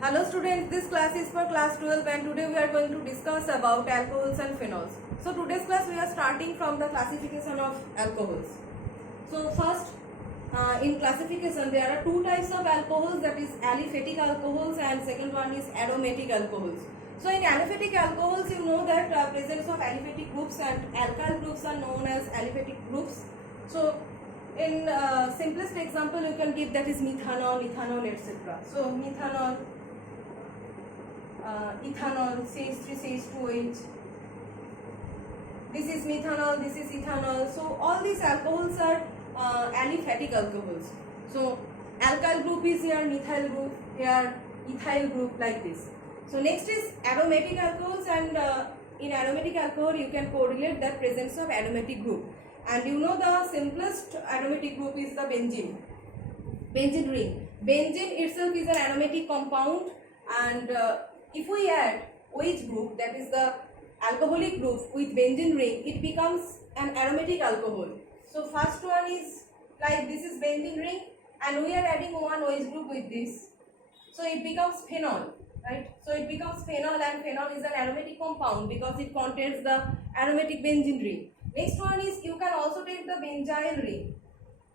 Hello students, this class is for class 12 and today we are going to discuss about alcohols and phenols. So today's class we are starting from the classification of alcohols. So first in classification there are two types of alcohols, that is aliphatic alcohols and second one is aromatic alcohols. So in aliphatic alcohols you know that presence of aliphatic groups and alkyl groups are known as aliphatic groups. So in simplest example you can give, that is methanol, ethanol, etc. So methanol, ethanol, CH3, CH2OH. This is methanol, this is ethanol. So all these alcohols are aliphatic alcohols. So alkyl group is here, methyl group, here ethyl group, like this. So next is aromatic alcohols, and in aromatic alcohol you can correlate the presence of aromatic group. And you know the simplest aromatic group is the benzene. Benzene ring. Benzene itself is an aromatic compound, and if we add OH group, that is the alcoholic group, with benzene ring, it becomes an aromatic alcohol. So first one is like this is benzene ring, and we are adding one OH group with this, so it becomes phenol, right? So it becomes phenol, and phenol is an aromatic compound because it contains the aromatic benzene ring. Next one is, you can also take the benzyl ring.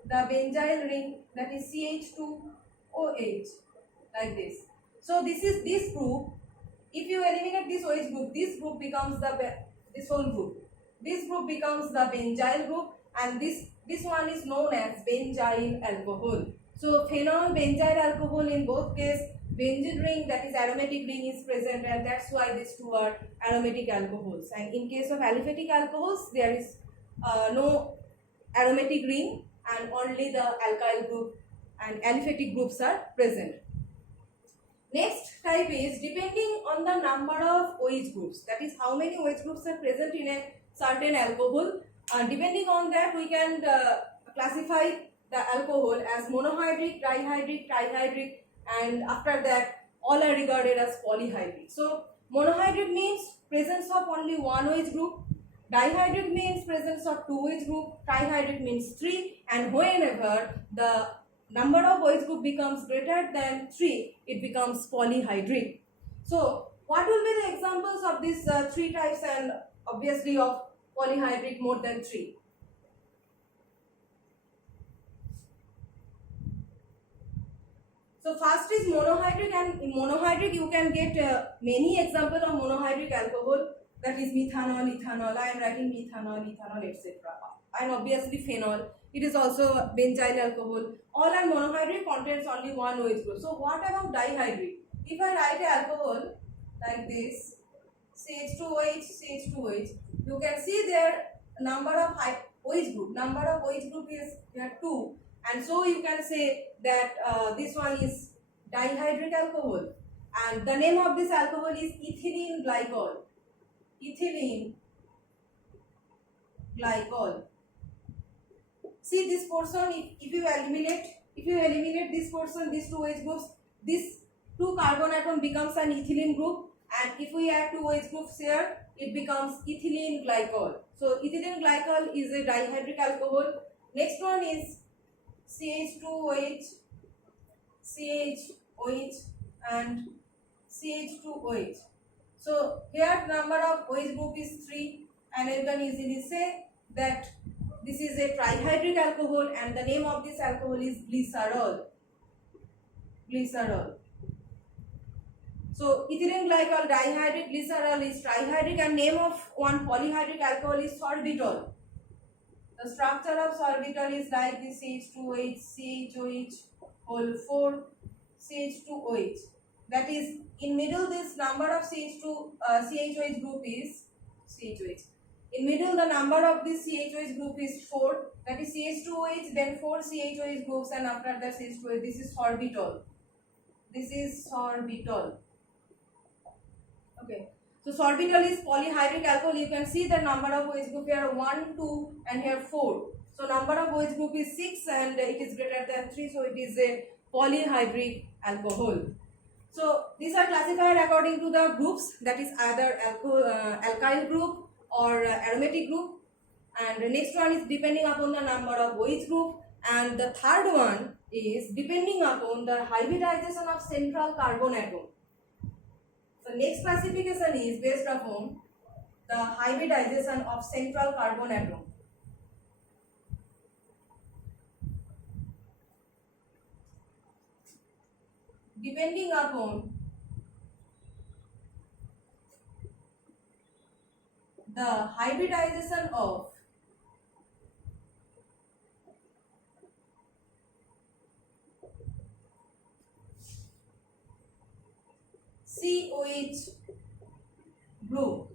The benzyl ring, that is CH2OH, like this. So this is this group. If you eliminate this OH group, this group becomes this whole group. This group becomes the benzyl group, and this one is known as benzyl alcohol. So phenol, benzyl alcohol, in both cases benzene ring, that is aromatic ring, is present, and that's why these two are aromatic alcohols. And in case of aliphatic alcohols, there is no aromatic ring and only the alkyl group and aliphatic groups are present. Next type is depending on the number of OH groups, that is how many OH groups are present in a certain alcohol. Depending on that, we can classify the alcohol as monohydric, dihydric, trihydric, and after that all are regarded as polyhydric. So monohydric means presence of only one OH group, dihydric means presence of two OH group, trihydric means 3, and whenever the number of OH group becomes greater than 3, it becomes polyhydric. So what will be the examples of these three types, and obviously of polyhydric more than 3? So first is monohydric, and in monohydric you can get many examples of monohydric alcohol, that is methanol, ethanol. I am writing methanol, ethanol, etc. And obviously phenol. It is also benzyl alcohol. All are monohydric, contains only one OH group. So what about dihydric? If I write an alcohol like this, CH2OH, CH2OH, you can see their number of OH group. Number of OH group is there 2, and so you can say that this one is dihydric alcohol, and the name of this alcohol is ethylene glycol. Ethylene glycol. See this portion, if you eliminate this portion, these two OH groups, this 2 carbon atom becomes an ethylene group, and if we add 2 OH groups here, it becomes ethylene glycol. So ethylene glycol is a dihydric alcohol. Next one is CH2OH, CHOH, and CH2OH. So here number of OH group is 3, and you can easily say that this is a trihydric alcohol, and the name of this alcohol is glycerol. Glycerol. So ethylene glycol, dihydric, glycerol is trihydric, and name of one polyhydric alcohol is sorbitol. The structure of sorbitol is like this: CH2OH, CHOH, whole 4, CH2OH. That is, in middle this number of CHOH group is CHOH. In middle the number of this CHOH group is 4, that is CH2OH, then 4 CHOH groups, and after that CH2OH. This is sorbitol. This is sorbitol. Okay. So sorbitol is polyhydric alcohol. You can see the number of OH group here 1, 2, and here 4. So number of OH group is 6, and it is greater than 3, so it is a polyhydric alcohol. So these are classified according to the groups, that is either alkyl group or aromatic group, and the next one is depending upon the number of OH group, and the third one is depending upon the hybridization of central carbon atom. The next classification is based upon the hybridization of central carbon atom. Depending upon the hybridization of COH group.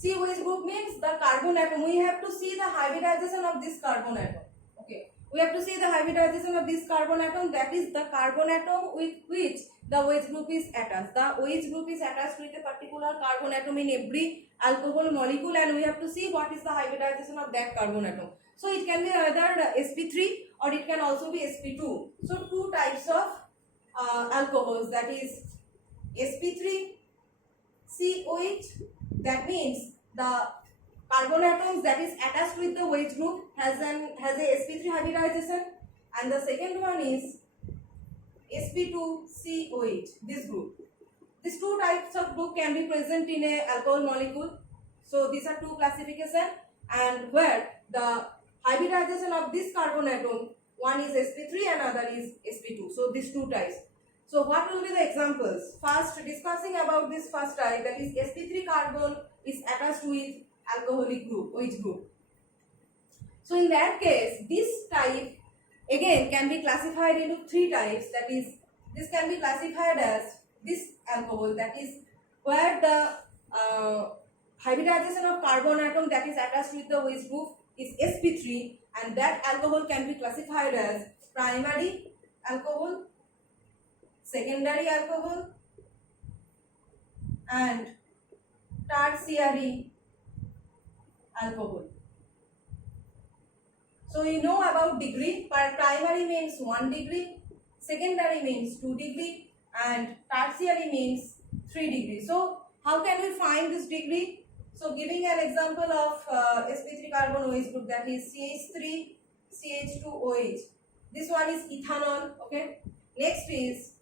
COH group means the carbon atom. We have to see the hybridization of this carbon atom. Okay, we have to see the hybridization of this carbon atom, that is the carbon atom with which the OH group is attached. The OH group is attached with a particular carbon atom in every alcohol molecule, and we have to see what is the hybridization of that carbon atom. So it can be either sp3 or it can also be sp2. So two types of alcohols, that is sp3 COH, that means the carbon atoms that is attached with the OH group has a sp3 hybridization, and the second one is sp2COH, this group. These two types of group can be present in a alcohol molecule. So these are two classifications, and where the hybridization of this carbon atom, one is sp3 and other is sp2. So these two types. So what will be the examples? First, discussing about this first type, that is sp3 carbon is attached with alcoholic group, OH group. So in that case, this type again can be classified into three types. That is, this can be classified as this alcohol, that is where the hybridization of carbon atom that is attached with the OH group is sp3, and that alcohol can be classified as primary alcohol, secondary alcohol, and tertiary alcohol. So you know about degree. Primary means 1 degree, secondary means 2 degree, and tertiary means 3 degree. So how can we find this degree? So giving an example of sp3 carbon OH group, that is CH3 CH2OH. This one is ethanol. Okay. Next is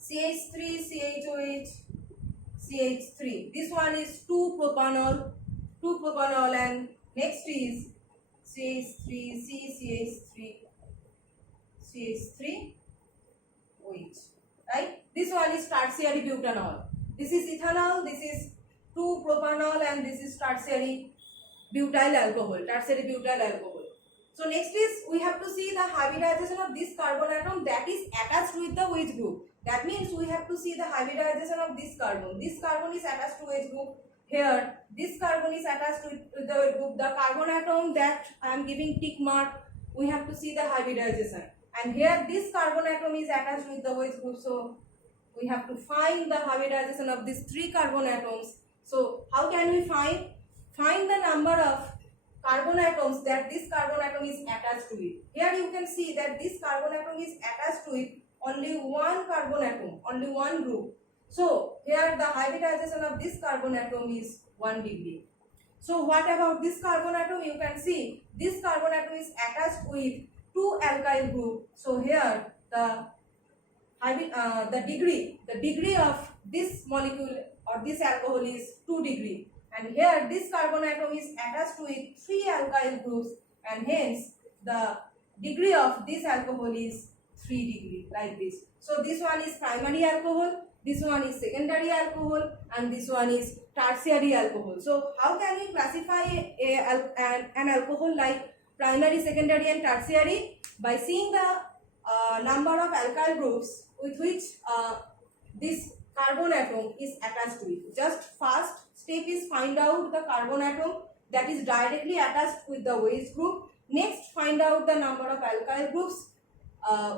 CH3 CHOH CH3. This one is 2-propanol, and next is CH3 CH3OH. Right? This one is tertiary butanol. This is ethanol, this is 2-propanol, and this is tertiary butyl alcohol. So next is we have to see the hybridization of this carbon atom that is attached with the OH group. That means we have to see the hybridization of this carbon. This carbon is attached to OH group. Here, this carbon is attached to the OH group. The carbon atom that I am giving tick mark, we have to see the hybridization. And here, this carbon atom is attached with the OH group. So we have to find the hybridization of these three carbon atoms. So how can we find? Find the number of carbon atoms that this carbon atom is attached to it. Here you can see that this carbon atom is attached to it only one carbon atom, only one group. So here the hybridization of this carbon atom is 1 degree. So what about this carbon atom? You can see this carbon atom is attached with 2 alkyl group. So here the degree of this molecule or this alcohol is 2 degree. And here this carbon atom is attached with 3 alkyl groups, and hence the degree of this alcohol is 3 degree, like this. So this one is primary alcohol, this one is secondary alcohol, and this one is tertiary alcohol. So how can we classify an alcohol like primary, secondary, and tertiary? By seeing the number of alkyl groups with which this carbon atom is attached to it. Just first step is find out the carbon atom that is directly attached with the OH group. Next, find out the number of alkyl groups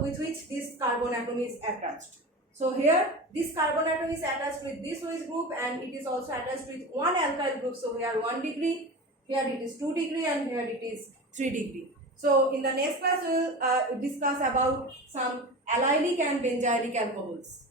with which this carbon atom is attached. So here this carbon atom is attached with this OH group, and it is also attached with 1 alkyl group. So here 1 degree, here it is 2 degree, and here it is 3 degree. So in the next class we will discuss about some allylic and benzylic alcohols.